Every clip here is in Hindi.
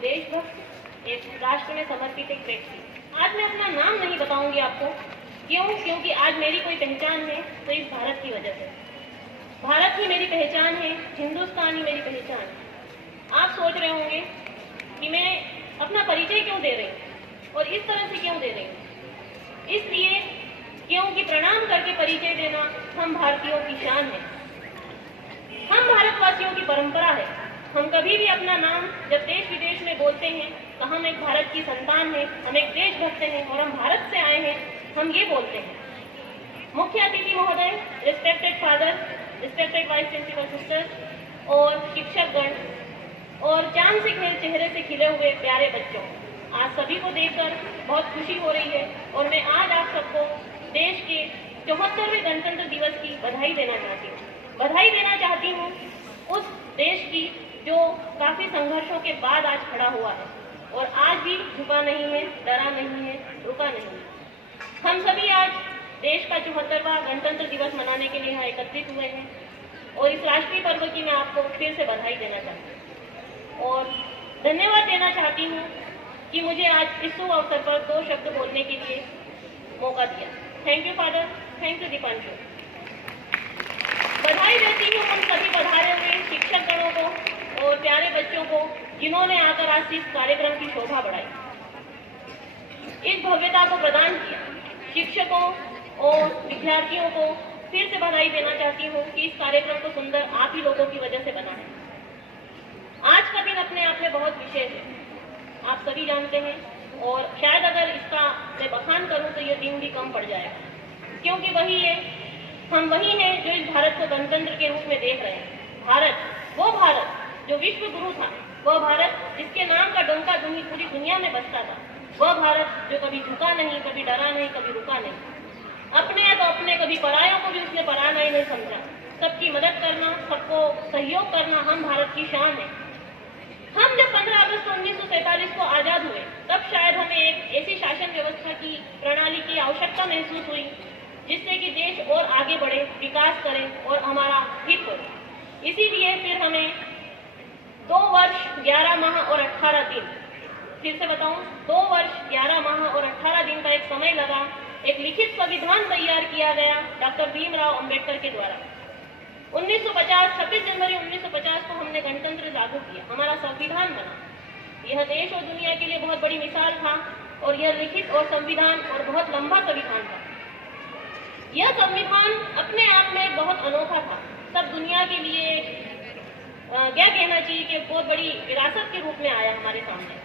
देशभक्त, एक राष्ट्र में समर्पित एक व्यक्ति। आज मैं अपना नाम नहीं बताऊंगी आपको, क्यों? क्योंकि आज मेरी कोई पहचान है तो इस भारत की वजह से। भारत ही मेरी पहचान है, हिंदुस्तान ही मेरी पहचान है। आप सोच रहे होंगे कि मैं अपना परिचय क्यों दे रही हूँ और इस तरह से क्यों दे रही हूँ। इसलिए क्योंकि प्रणाम करके परिचय देना हम भारतीयों की शान है, हम भारतवासियों की परंपरा है। हम कभी भी अपना नाम जब देश विदेश में बोलते हैं तो हम एक भारत की संतान हैं, हम एक देशभक्त हैं और हम भारत से आए हैं, हम ये बोलते हैं। मुख्य अतिथि महोदय, respected father, respected vice principal sisters और शिक्षकगण और चांद से चेहरे से खिले हुए प्यारे बच्चों, आज सभी को देखकर बहुत खुशी हो रही है और मैं आज आप सबको देश के 74वें गणतंत्र दिवस की बधाई देना चाहती हूँ। बधाई देना चाहती हूँ उस देश की जो काफी संघर्षों के बाद आज खड़ा हुआ है और आज भी झुका नहीं है, डरा नहीं है, रुका नहीं है। हम सभी आज देश का 74वां गणतंत्र दिवस मनाने के लिए यहाँ एकत्रित हुए हैं और इस राष्ट्रीय पर्व की मैं आपको फिर से बधाई देना चाहती हूँ और धन्यवाद देना चाहती हूँ कि मुझे आज इस शुभ अवसर पर 2 शब्द बोलने के लिए मौका दिया। Thank you father, thank you Deepanshu. बधाई देती हूँ हम सभी पधारे हुए शिक्षक गणों को और प्यारे बच्चों को जिन्होंने आकर आज इस कार्यक्रम की शोभा बढ़ाई, इस भव्यता को प्रदान किया। शिक्षकों और विद्यार्थियों को फिर से बधाई देना चाहती हूँ कि इस कार्यक्रम को सुंदर आप ही लोगों की वजह से बना है। आज का दिन अपने आप में बहुत विशेष है, आप सभी जानते हैं और शायद अगर इसका मैं बखान करूं तो यह दिन भी कम पड़ जाएगा, क्योंकि वही है, हम वही हैं जो इस भारत को गणतंत्र के रूप में देख रहे हैं। भारत, वो भारत जो विश्व गुरु था, वह भारत जिसके नाम का डंका पूरी दुनिया में बजता था, वह भारत जो कभी झुका नहीं, कभी डरा नहीं, कभी रुका नहीं। अपने तो अपने, कभी परायों को भी उसने पराया नहीं समझा। सबकी मदद करना, सबको सहयोग करना हम भारत की शान है। हम जब 15 अगस्त 1947 को आजाद हुए तब शायद हमें एक ऐसी शासन व्यवस्था की प्रणाली की आवश्यकता महसूस हुई जिससे कि देश और आगे बढ़े, विकास करे और हमारा हित हो। इसीलिए फिर हमें 2 वर्ष 11 माह और 18 दिन, फिर से बताऊं, 2 वर्ष 11 माह और 18 दिन का एक समय लगा। एक लिखित संविधान तैयार किया गया डॉक्टर भीमराव अंबेडकर के द्वारा। 1950, 26 जनवरी 1950 को हमने गणतंत्र लागू किया, हमारा संविधान बना। यह देश और दुनिया के लिए बहुत बड़ी मिसाल था और यह लिखित और संविधान और बहुत लंबा संविधान था। यह संविधान अपने आप में बहुत अनोखा था, सब दुनिया के लिए क्या कहना चाहिए कि बहुत बड़ी विरासत के रूप में आया हमारे सामने।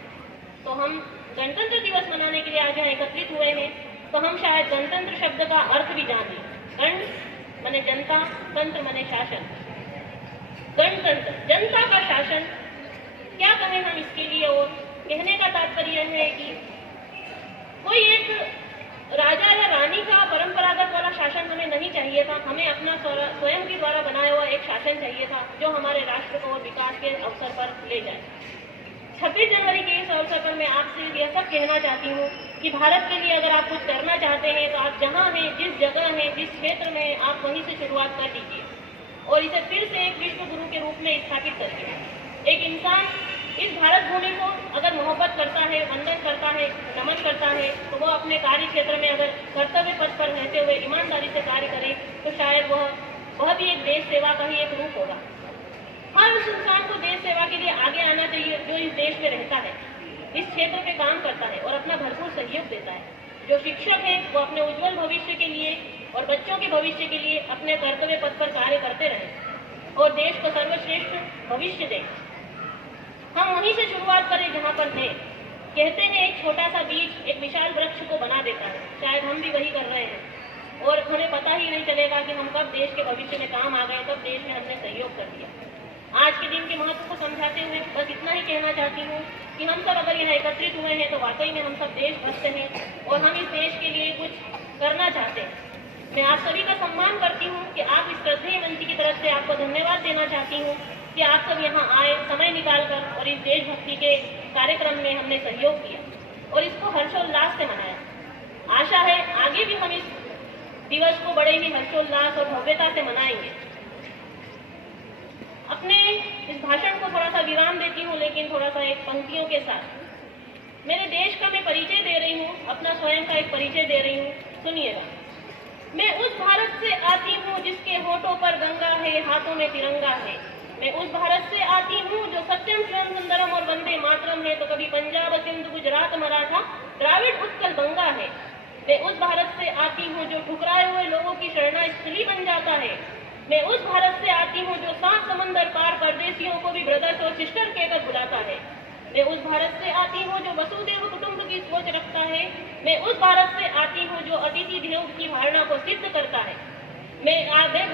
तो हम गणतंत्र दिवस मनाने के लिए आज यहाँ एकत्रित हुए हैं, तो हम शायद गणतंत्र शब्द का अर्थ भी जान लें। गण माने जनता, तंत्र माने शासन। गणतंत्र, जनता का शासन, क्या कहें हम इसके लिए। और कहने का तात्पर्य है कि कोई एक राजा या रानी का परंपरागत वाला शासन हमें नहीं चाहिए था, हमें अपना स्वयं के द्वारा बनाया हुआ एक शासन चाहिए था जो हमारे राष्ट्र को और विकास के अवसर पर ले जाए। 26 जनवरी के इस अवसर पर मैं आपसे यह सब कहना चाहती हूँ कि भारत के लिए अगर आप कुछ करना चाहते हैं तो आप जहाँ हैं, जिस जगह हैं, जिस क्षेत्र में हैं, आप वहीं से शुरुआत कर दीजिए और इसे फिर से एक विश्व गुरु के रूप में स्थापित करिए। एक इंसान इस भारत भूमि को अगर मोहब्बत करता है, वंदन करता है, नमन करता है, तो वह अपने कार्य क्षेत्र में अगर कर्तव्य पथ पर रहते हुए ईमानदारी से कार्य करे तो शायद वह भी एक देश सेवा का ही एक रूप होगा। हर उस इंसान को देश सेवा के लिए आगे आना चाहिए जो इस देश में रहता है, इस क्षेत्र में काम करता है और अपना भरपूर सहयोग देता है। जो शिक्षक है वो अपने उज्जवल भविष्य के लिए और बच्चों के भविष्य के लिए अपने कर्तव्य पथ पर कार्य करते रहें और देश को सर्वश्रेष्ठ भविष्य दें। हम वहीं से शुरुआत करें जहाँ पर हैं। कहते हैं एक छोटा सा बीज एक विशाल वृक्ष को बना देता है, शायद हम भी वही कर रहे हैं और हमें पता ही नहीं चलेगा कि हम कब देश के भविष्य में काम आ गए, कब देश में हमने सहयोग कर दिया। आज के दिन के महत्व को समझाते हुए बस इतना ही कहना चाहती हूँ कि हम सब अगर यहाँ एकत्रित हुए हैं तो वाकई में हम सब देशभक्त हैं और हम इस देश के लिए कुछ करना चाहते हैं। मैं आप सभी का सम्मान करती हूँ कि आप इस श्रद्धेय मंच की तरफ से आपको धन्यवाद देना चाहती हूँ कि आप सब यहाँ आए, समय निकालकर और इस देशभक्ति के कार्यक्रम में हमने सहयोग किया और इसको हर्षोल्लास से मनाया। आशा है आगे भी हम इस दिवस को बड़े ही हर्षोल्लास और भव्यता से मनाएंगे। अपने इस भाषण को थोड़ा सा विराम देती हूँ, लेकिन थोड़ा सा एक पंक्तियों के साथ मेरे देश का मैं परिचय दे रही हूँ, अपना स्वयं का एक परिचय दे रही हूँ। सुनिएगा। मैं उस भारत से आती हूँ जिसके होठों पर गंगा है, हाथों में तिरंगा है। मैं उस भारत से आती हूँ जो सत्यम शिवम सुंदरम और वंदे मातरम है, तो कभी पंजाब सिंध गुजरात मराठा द्राविड़ उत्कल बंगा है। मैं उस भारत से आती हूँ जो ठुकराए हुए लोगों की शरणा स्थली बन जाता है। मैं उस भारत से आती हूँ जो 7 समंदर पार परदेशियों को भी ब्रदर्स और सिस्टर कहकर बुलाता है। मैं उस भारत से आती हूँ जो वसुदेव कुटुंब की सोच रखता है। मैं उस भारत से आती हूँ जो अतिथि देव की धारणा को सिद्ध करता है। मैं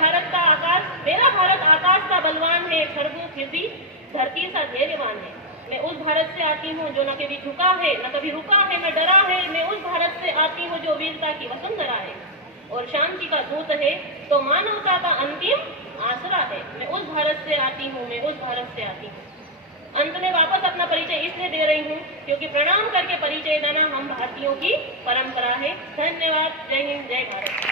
भारत का आकाश, मेरा भारत आकाश का बलवान है, खरगों फिर भी धरती सा धैर्यवान है। मैं उस भारत से आती हूँ जो न कभी झुका है, न कभी रुका है, न डरा है। मैं उस भारत से आती हूँ जो वीरता की वसुंधरा है और शांति का दूत है, तो मानवता का अंतिम आसरा है। मैं उस भारत से आती हूँ, मैं उस भारत से आती हूँ। अंत में वापस अपना परिचय इसलिए दे रही हूँ क्योंकि प्रणाम करके परिचय देना हम भारतीयों की परंपरा है। धन्यवाद। जय हिंद, जय भारत।